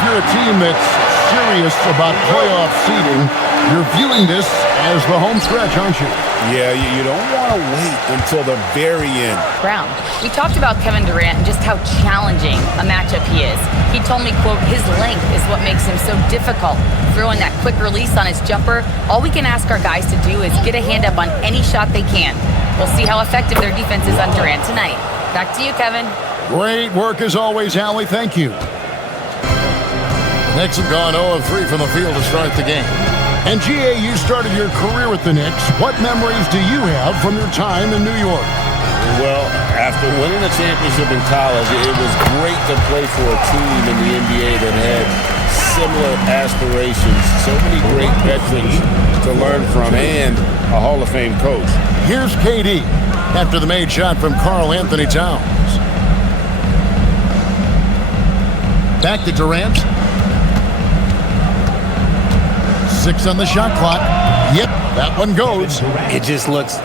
if you're a team that's serious about playoff seeding, you're viewing this as the home stretch, aren't you? Yeah, you don't want to wait until the very end. Brown, we talked about Kevin Durant and just how challenging a matchup he is. He told me, quote, his length is what makes him so difficult. Throwing that quick release on his jumper, all we can ask our guys to do is get a hand up on any shot they can. We'll see how effective their defense is on Durant tonight. Back to you, Kevin. Great work as always, Allie. Thank you. The Knicks have gone 0-3 from the field to start the game. And GA, you started your career with the Knicks. What memories do you have from your time in New York? Well, after winning a championship in college, it was great to play for a team in the NBA that had similar aspirations. So many great veterans to learn from and a Hall of Fame coach. Here's KD after the made shot from Karl Anthony Towns. Back to Durant. 6 on the shot clock. Yep, that one goes. It just looks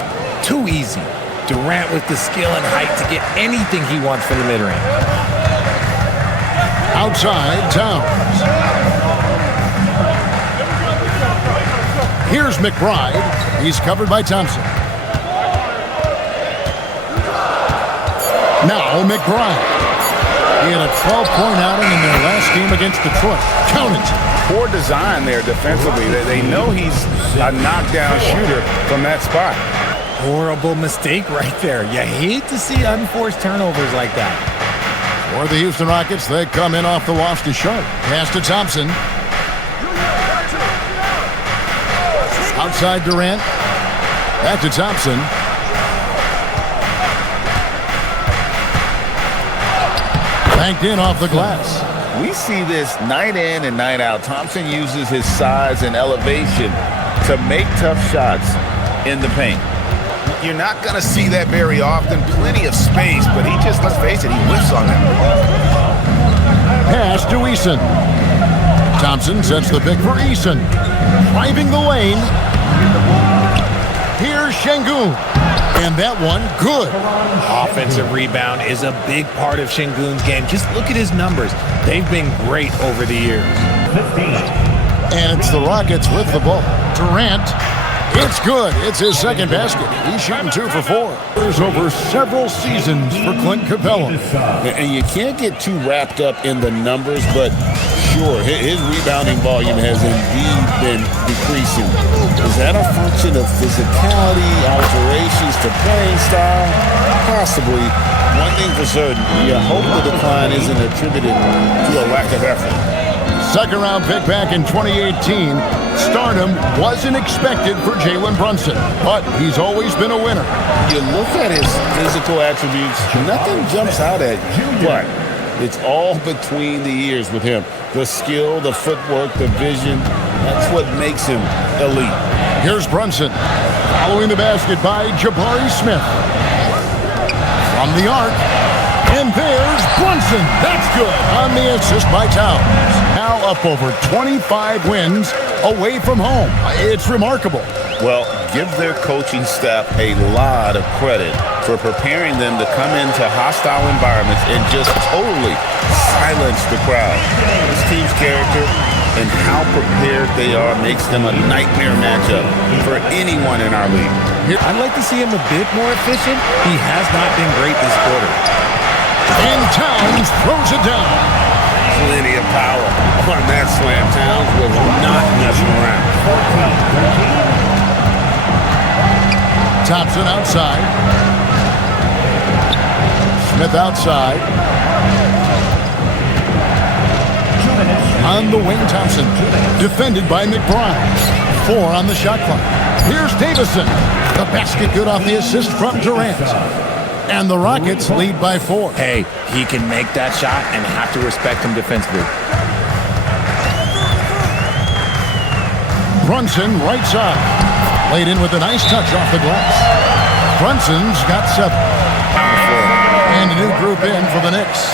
too easy. Durant with the skill and height to get anything he wants from the mid-range. Outside, Towns. Here's McBride. He's covered by Thompson. Now McBride. He had a 12-point outing in their last game against Detroit. Count it. Poor design there defensively. They know he's a knockdown shooter from that spot. Horrible mistake right there. You hate to see unforced turnovers like that. For the Houston Rockets, they come in off the loss to Charlotte. Pass to Thompson. Outside Durant. Back to Thompson. Banked in off the glass. We see this night in and night out. Thompson uses his size and elevation to make tough shots in the paint. You're not going to see that very often. Plenty of space, but he just, let's face it, he whiffs on them. Pass to Eason. Thompson sets the pick for Eason. Driving the lane. Here's Şengün. And that one, good. Offensive rebound is a big part of Şengün's game. Just look at his numbers. They've been great over the years. And it's the Rockets with the ball. Durant. It's good. It's his second basket. He's shooting 2 for 4. There's over several seasons for Clint Capella. And you can't get too wrapped up in the numbers, but sure, his rebounding volume has indeed been decreasing. Is that a function of physicality, alterations to playing style? Possibly. One thing for certain, you hope the decline isn't attributed to a lack of effort. Second-round pick back in 2018. Stardom wasn't expected for Jalen Brunson, but he's always been a winner. You look at his physical attributes, nothing jumps out at you, but it's all between the ears with him. The skill, the footwork, the vision, that's what makes him elite. Here's Brunson, following the basket by Jabari Smith. From the arc, and there's Brunson. That's good on the assist by Towns. Now up over 25 wins away from home. It's remarkable. Well, give their coaching staff a lot of credit for preparing them to come into hostile environments and just totally silence the crowd. This team's character and how prepared they are makes them a nightmare matchup for anyone in our league. I'd like to see him a bit more efficient. He has not been great this quarter. And Towns throws it down. Plenty of power on that slam. Towns was not messing around. Thompson outside. Smith outside. On the wing, Thompson. Defended by McBride. 4 on the shot clock. Here's Davison. The basket good off the assist from Durant. And the Rockets lead by 4. Hey, he can make that shot and have to respect him defensively. Brunson right side. Laid in with a nice touch off the glass. Brunson's got 7. And a new group in for the Knicks.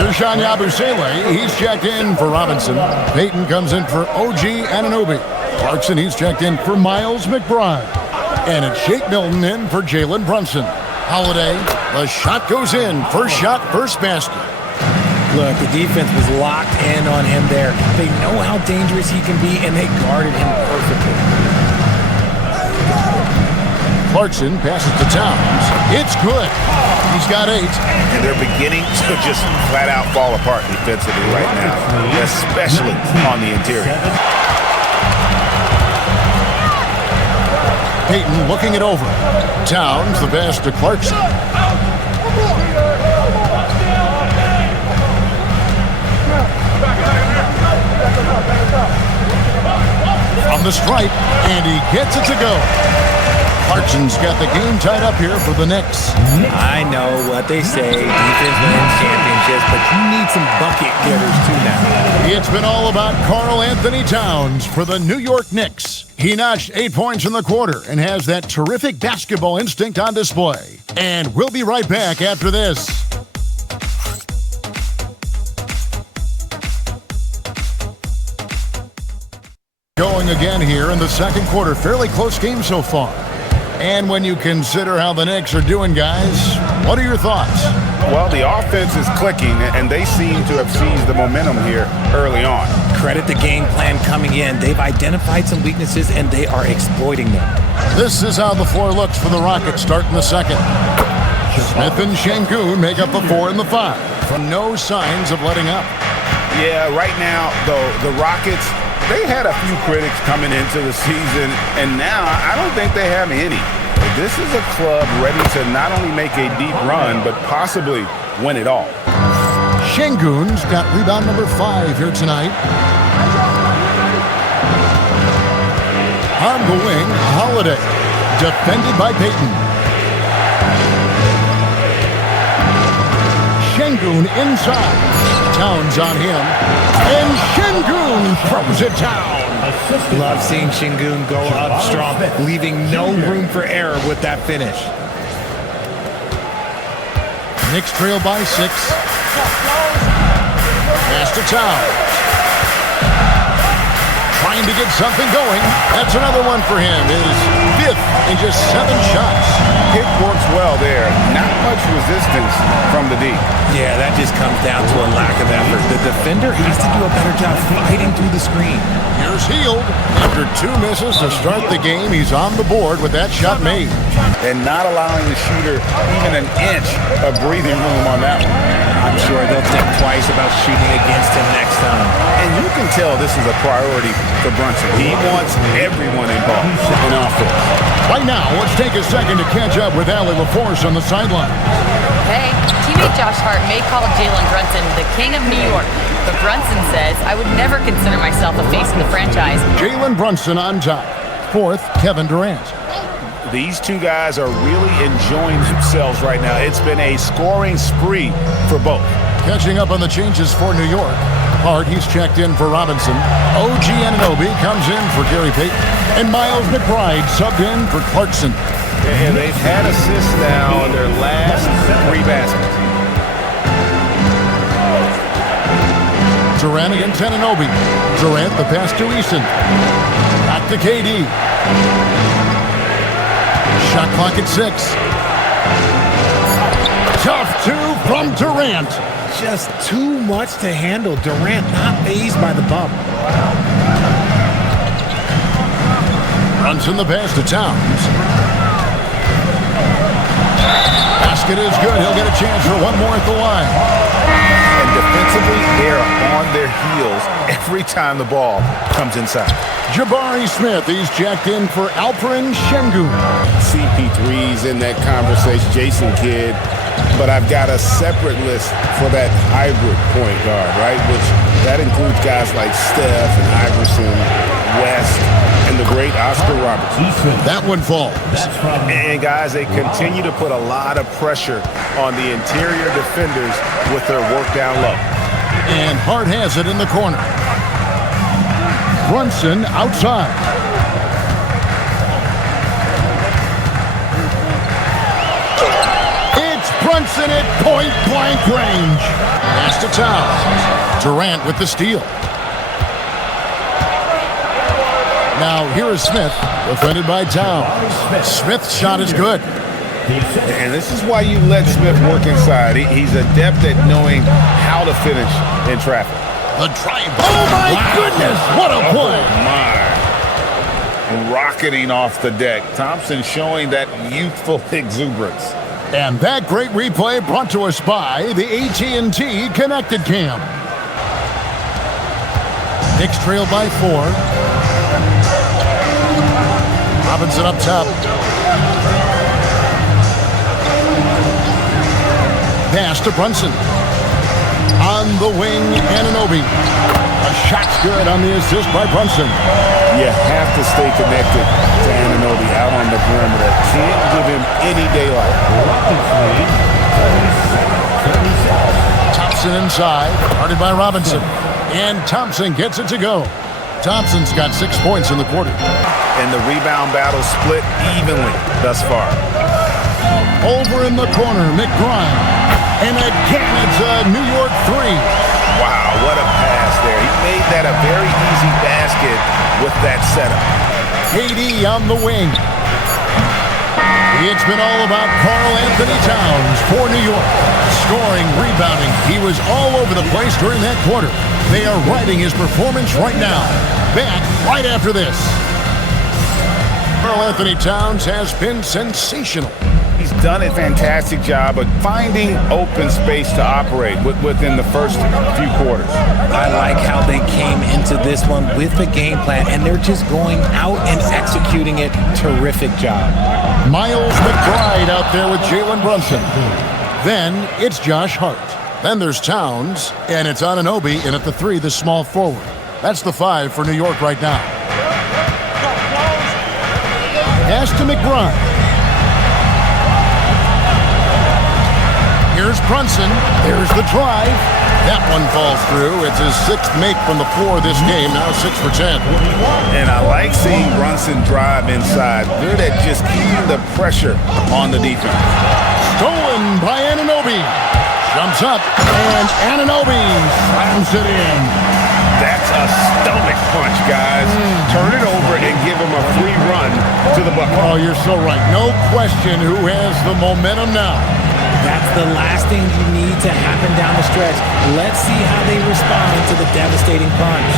Here's Sean Yabusele. He's checked in for Robinson. Payton comes in for OG Anunoby. Clarkson, he's checked in for Miles McBride. And it's Shake Milton in for Jalen Brunson. Holiday, the shot goes in. First shot, first basket. Look, the defense was locked in on him there. They know how dangerous he can be, and they guarded him perfectly. Clarkson passes to Towns. It's good. He's got 8. And they're beginning to just flat out fall apart defensively right now, especially on the interior. Payton looking it over. Towns, the pass to Clarkson. From the stripe, and he gets it to go. Clarkson's got the game tied up here for the Knicks. I know what they say, defense wins championships, but you need some bucket getters too now. It's been all about Karl Anthony Towns for the New York Knicks. He notched 8 points in the quarter and has that terrific basketball instinct on display. And we'll be right back after this. Going again here in the second quarter. Fairly close game so far. And when you consider how the Knicks are doing, guys, what are your thoughts? Well, the offense is clicking, and they seem to have seized the momentum here early on. Credit the game plan coming in. They've identified some weaknesses, and they are exploiting them. This is how the floor looks for the Rockets starting the second. Smith and Şengün make up the 4 and the 5. No signs of letting up. Yeah, right now, though, the Rockets, they had a few critics coming into the season, and now I don't think they have any. This is a club ready to not only make a deep run, but possibly win it all. Şengün's got rebound number 5 here tonight. On the wing, Holiday, defended by Payton. Şengün inside. Towns on him. And Şengün throws it down. Love seeing Şengün go up strong, leaving no room for error with that finish. Knicks trail by 6. Pass to Towns. Trying to get something going. That's another one for him. His 5th in just 7 shots. It works well there. Not much resistance from the D. Yeah, that just comes down to a lack of effort. The defender has to do a better job fighting through the screen. Here's Hield. After 2 misses to start the game, he's on the board with that shot made. And not allowing the shooter even an inch of breathing room on that one. I'm sure they'll think twice about shooting against him next time. And you can tell this is a priority for Brunson. He wants everyone involved in offense. Right now, let's take a second to catch up with Allie LaForce on the sideline. Hey, teammate Josh Hart may call Jalen Brunson the king of New York, but Brunson says, I would never consider myself a face of the franchise. Jalen Brunson on top. 4th, Kevin Durant. These two guys are really enjoying themselves right now. It's been a scoring spree for both. Catching up on the changes for New York. Hart, he's checked in for Robinson. OG Anunoby comes in for Gary Payton. And Miles McBride subbed in for Clarkson. And they've had assists now on their last 3 baskets. Durant against Anunoby. Durant the pass to Easton. Back to KD. Shot clock at 6. Tough 2 from Durant. Just too much to handle. Durant not fazed by the bump. Brunson the pass to Towns. Basket is good. He'll get a chance for one more at the line. And defensively, they're on their heels every time the ball comes inside. Jabari Smith, he's jacked in for Alperen Şengün. CP3's in that conversation, Jason Kidd. But I've got a separate list for that hybrid point guard, right? Which that includes guys like Steph and Iverson, West, and the great Oscar Robertson. That one falls. And guys, they continue to put a lot of pressure on the interior defenders with their work down low. And Hart has it in the corner. Brunson outside. It's Brunson at point-blank range. Pass to Towns. Durant with the steal. Now here is Smith, defended by Towns. Smith's shot is good. And this is why you let Smith work inside. He's adept at knowing how to finish in traffic. The drive. Oh, my goodness. What a play. Oh, my. Rocketing off the deck. Thompson showing that youthful exuberance. And that great replay brought to us by the AT&T Connected Cam. Knicks trail by 4. Robinson up top. Pass to Brunson. On the wing, Anunoby. A shot's good on the assist by Brunson. You have to stay connected to Anunoby out on the perimeter. Can't give him any daylight. Thompson inside, guarded by Robinson. And Thompson gets it to go. Thompson's got 6 points in the quarter. And the rebound battle split evenly thus far. Over in the corner, McBride. And again, it's a New York 3. Wow, what a pass there. He made that a very easy basket with that setup. KD on the wing. It's been all about Karl Anthony Towns for New York. Scoring, rebounding. He was all over the place during that quarter. They are riding his performance right now. Back right after this. Karl Anthony Towns has been sensational. He's done a fantastic job of finding open space to operate within the first few quarters. I like how they came into this one with the game plan, and they're just going out and executing it. Terrific job. Miles McBride out there with Jalen Brunson. Then it's Josh Hart. Then there's Towns, and it's Anunoby, and at the 3, the small forward. That's the 5 for New York right now. Pass to McBride. Here's Brunson. There's the drive. That one falls through. It's his 6th make from the floor this game. Now 6 for 10. And I like seeing Brunson drive inside. Good at just keeping the pressure on the defense. Stolen by Anunoby. Jumps up, and Anunoby slams it in. That's a stomach punch, guys. Turn it over and give him a free run to the bucket. Oh, you're so right. No question who has the momentum now. That's the last thing you need to happen down the stretch. Let's see how they respond to the devastating punch.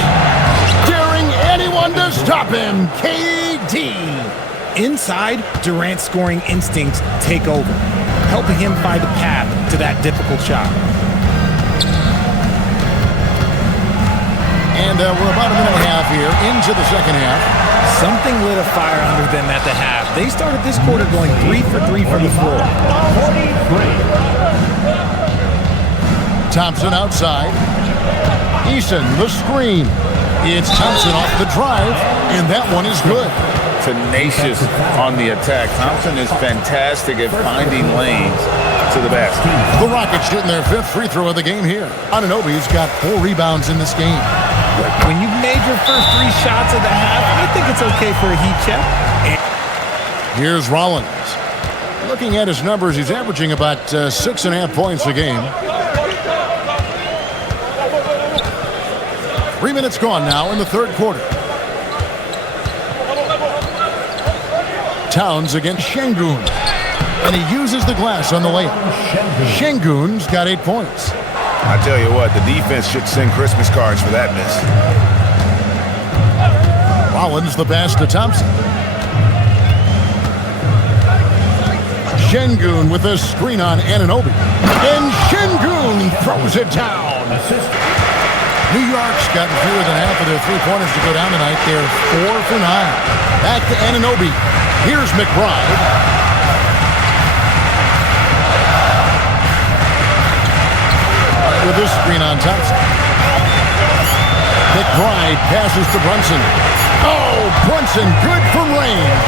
Daring anyone to stop him, KD. Inside, Durant's scoring instincts take over, helping him find a path to that difficult shot. And we're about a minute and a half here into the second half. Something lit a fire under them at the half. They started this quarter going 3 for 3 from the floor. Thompson outside. Eason, the screen. It's Thompson off the drive, and that one is good. Tenacious on the attack. Thompson is fantastic at finding lanes to the basket. The Rockets shooting their 5th free throw of the game here. Anunoby's got 4 rebounds in this game. When you've made your first 3 shots of the half, I think it's okay for a heat check. Here's Rollins. Looking at his numbers, he's averaging about 6.5 points a game. 3 minutes gone now in the third quarter. Towns against Şengün. And he uses the glass on the layup. Şengün's got 8 points. I tell you what, the defense should send Christmas cards for that miss. Rollins the pass to Thompson. Şengün with a screen on Anunoby. And Şengün throws it down. New York's got fewer than half of their 3-pointers to go down tonight. They're 4 for 9. Back to Anunoby. Here's McBride. With this screen on Thompson. McBride passes to Brunson. Oh, Brunson, good from range.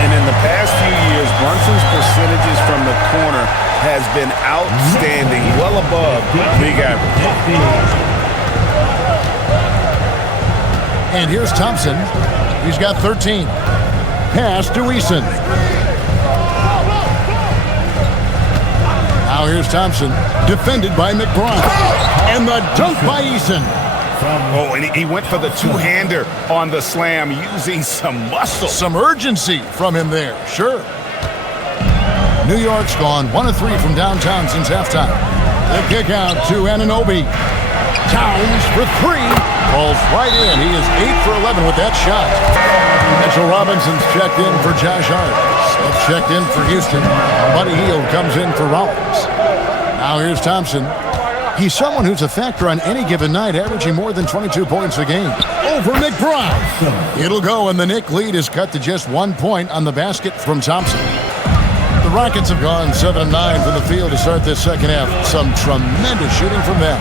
And in the past few years, Brunson's percentages from the corner has been outstanding, well above league average. And here's Thompson. He's got 13. Pass to Eason. Now here's Thompson, defended by McBride. And the dunk by Eason. Oh, and he went for the two-hander on the slam, using some muscle. Some urgency from him there, sure. New York's gone 1 of 3 from downtown since halftime. The kick out to Anunoby. Towns for 3. Falls right in. He is 8 for 11 with that shot. Mitchell Robinson's checked in for Josh Hart. Smith checked in for Houston. Buddy Hield comes in for Rollins. Now here's Thompson. He's someone who's a factor on any given night, averaging more than 22 points a game. Over McBride. It'll go, and the Knicks lead is cut to just 1 point on the basket from Thompson. The Rockets have gone 7 of 9 from the field to start this second half. Some tremendous shooting from them.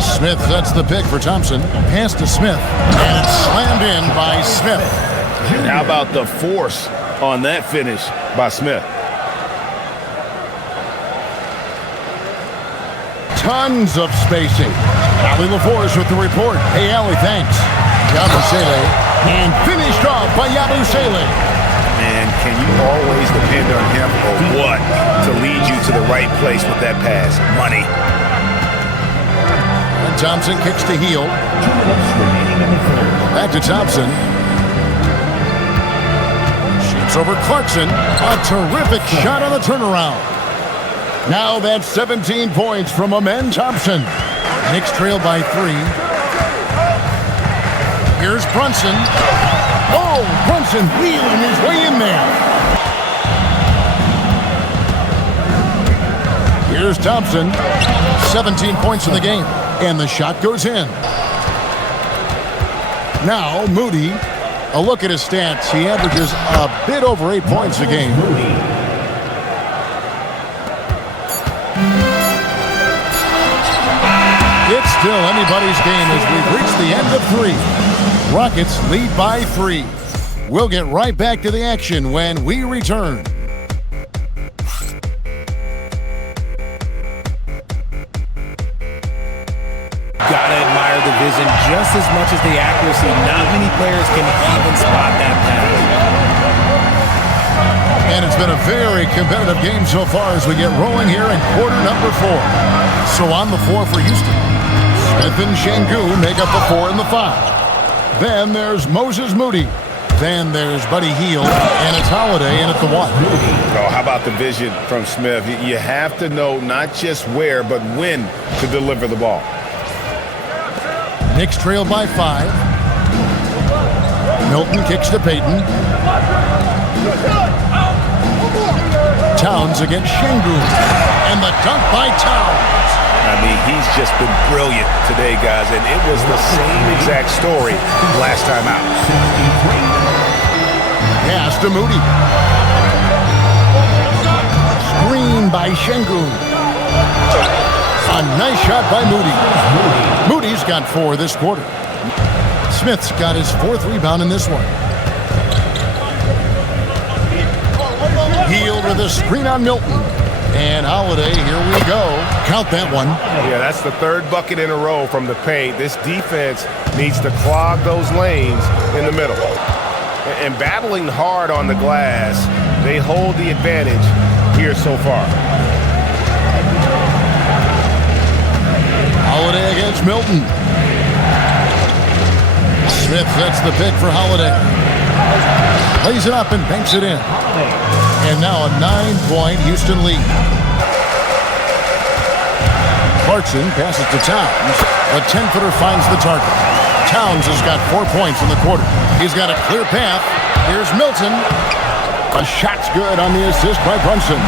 Smith sets the pick for Thompson. Pass to Smith, and it's slammed in by Smith. And how about the force on that finish by Smith? Tons of spacing. Allie LaForce with the report. Hey, Allie, thanks. Yabusele. And finished off by Yabusele. And can you always depend on him or what to lead you to the right place with that pass? Money. And Thompson kicks to Hield. Back to Thompson. Shoots over Clarkson. A terrific shot on the turnaround. Now that's 17 points from Amen Thompson. Knicks trail by 3. Here's Brunson. Oh, Brunson wheeling his way in there. Here's Thompson. 17 points in the game. And the shot goes in. Now Moody. A look at his stats. He averages a bit over 8 points a game. It's still anybody's game as we've reached the end of 3. Rockets lead by 3. We'll get right back to the action when we return. Gotta admire the vision just as much as the accuracy. Not many players can even spot that pass. And it's been a very competitive game so far as we get rolling here in quarter number 4. So on the 4 for Houston. Smith and Şengün make up the 4 and the 5. Then there's Moses Moody. Then there's Buddy Hield, and it's Holiday in at the 1. Oh, how about the vision from Smith? You have to know not just where, but when to deliver the ball. Knicks trail by 5. Milton kicks to Payton. Towns against Şengün. And the dunk by Towns. I mean, he's just been brilliant today, guys, and it was the same exact story last time out. Pass to Moody. Screen by Şengün. A nice shot by Moody. Moody's got 4 this quarter. Smith's got his 4th rebound in this one. Hield with a screen on Milton. And Holiday, here we go. Count that one. Yeah, that's the 3rd bucket in a row from the paint. This defense needs to clog those lanes in the middle. And battling hard on the glass, they hold the advantage here so far. Holiday against Milton. Smith sets the pick for Holiday. Lays it up and banks it in. And now a 9-point Houston lead. Clarkson passes to Towns. The 10-footer finds the target. Towns has got 4 points in the quarter. He's got a clear path. Here's Milton. A shot's good on the assist by Brunson.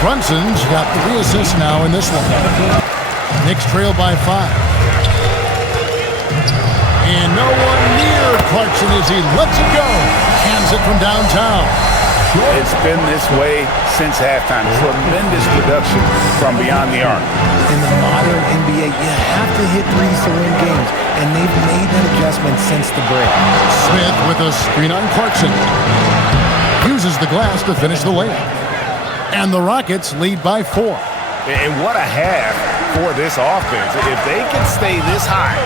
Brunson's got 3 assists now in this one. Knicks trail by 5. And no one near Clarkson as he lets it go. Hands it from downtown. It's been this way since halftime. Tremendous production from beyond the arc. In the modern NBA, you have to hit threes to win games, and they've made that adjustment since the break. Smith with a screen on Clarkson. Uses the glass to finish the layup. And the Rockets lead by 4. And what a half for this offense. If they can stay this high,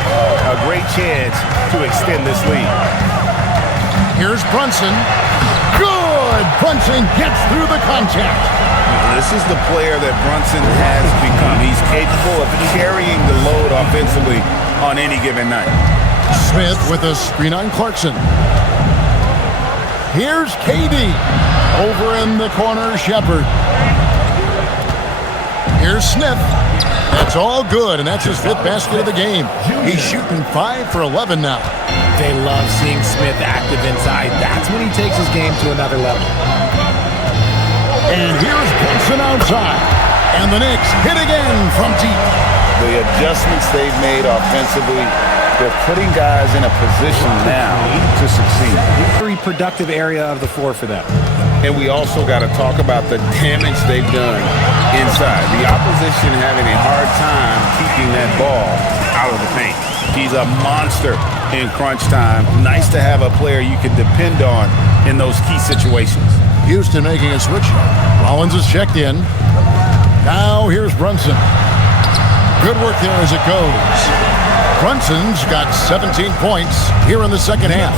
a great chance to extend this lead. Here's Brunson. Good! Brunson gets through the contact. This is the player that Brunson has become. He's capable of carrying the load offensively on any given night. Smith with a screen on Clarkson. Here's KD. Over in the corner, Shepard. Here's Smith. That's all good, and that's his 5th basket of the game. He's shooting 5 for 11 now. They love seeing Smith active inside. That's when he takes his game to another level. And here's Brunson outside. And the Knicks hit again from deep. The adjustments they've made offensively, they're putting guys in a position now to succeed. Very productive area of the floor for them. And we also got to talk about the damage they've done inside. The opposition having a hard time keeping that ball out of the paint. He's a monster in crunch time. Nice to have a player you can depend on in those key situations. Houston making a switch. Rollins is checked in. Now here's Brunson. Good work there as it goes. Brunson's got 17 points here in the second half.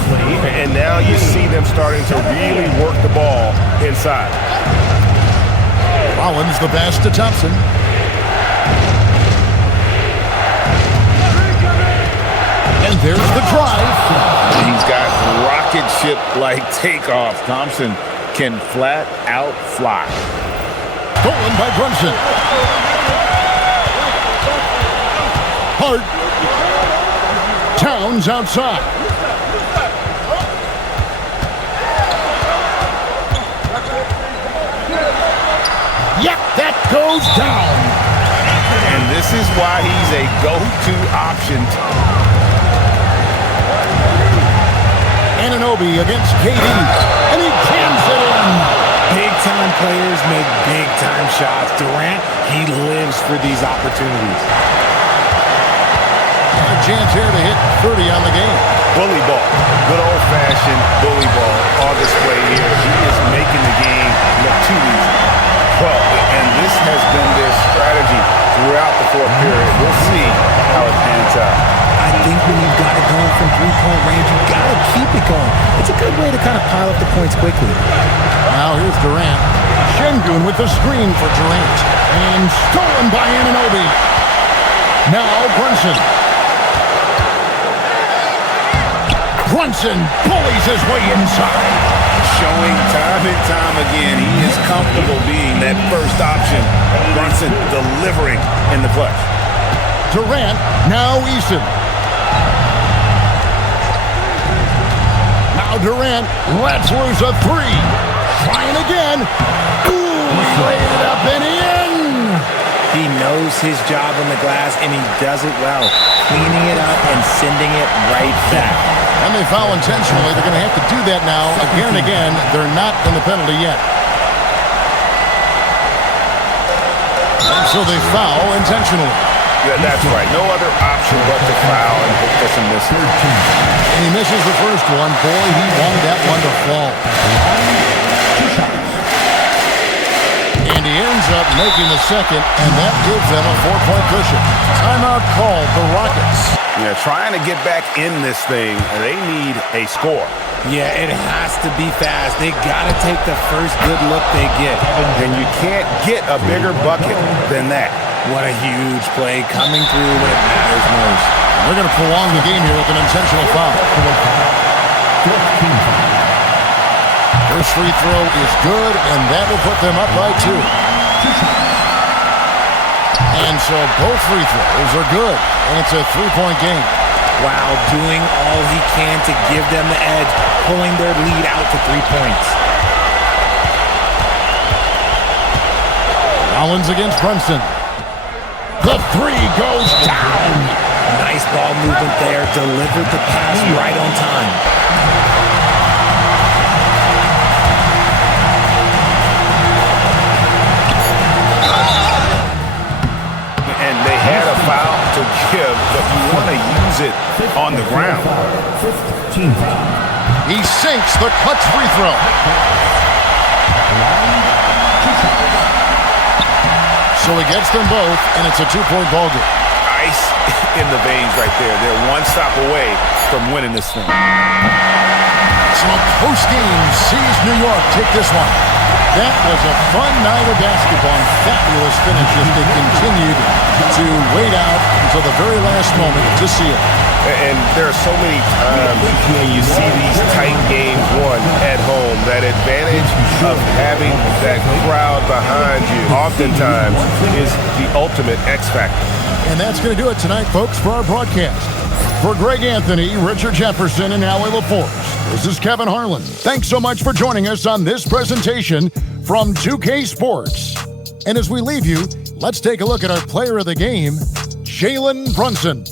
And now you see them starting to really work the ball inside. Rollins the pass to Thompson. And there's the drive. He's got rocket ship-like takeoff. Thompson can flat out fly. Stolen by Brunson. Hart. Towns outside. Yep, that goes down. And this is why he's a go-to option. Anunoby against KD. And he jams it in. Big-time players make big-time shots. Durant, he lives for these opportunities. A chance here to hit 30 on the game. Bully ball. Good old-fashioned bully ball on display here. He is making the game look too easy. Well, and this has been their strategy throughout the 4th period. We'll see how it pans out. I think when you've got it going from 3-point range, you've got to keep it going. It's a good way to kind of pile up the points quickly. Now here's Durant. Şengün with the screen for Durant. And stolen by Anunoby. Now Brunson. Brunson bullies his way inside. Showing time and time again he is comfortable being that first option. Brunson delivering in the clutch. Durant, now Eason. Now Durant lets loose a 3. Trying again. Ooh, he laid it up and in. He knows his job on the glass, and he does it well, cleaning it up and sending it right back. And they foul intentionally. They're going to have to do that now again and again. They're not in the penalty yet. And so they foul intentionally. Yeah, that's right. No other option but to foul and hope for some misses. And he misses the first one. Boy, he wanted that one to fall. And he ends up making the second, and that gives them a 4-point cushion. Timeout called the Rockets. Yeah, trying to get back in this thing, they need a score. Yeah, it has to be fast. They got to take the first good look they get. And you can't get a bigger bucket than that. What a huge play coming through when it matters most. They're going to prolong the game here with an intentional foul. First free throw is good, and that will put them up by 2. And so both free throws are good, and it's a 3-point game. Wow, doing all he can to give them the edge, pulling their lead out to 3 points. Rollins against Brunson. The 3 goes down. Nice ball movement there, delivered the pass right on time. And they had a foul to give, but you want to use it on the ground. He sinks the clutch free throw. So he gets them both, and it's a 2-point ball game. Ice in the veins right there. They're one stop away from winning this thing. So post-game sees New York take this one. That was a fun night of basketball and fabulous finish as they continued to wait out until the very last moment to see it. And there are so many times when you see these tight games won at home, that advantage of having that crowd behind you oftentimes is the ultimate X factor. And that's going to do it tonight, folks, for our broadcast. For Greg Anthony, Richard Jefferson, and Howie LaForce, this is Kevin Harlan. Thanks so much for joining us on this presentation from 2K Sports. And as we leave you, let's take a look at our player of the game, Jalen Brunson.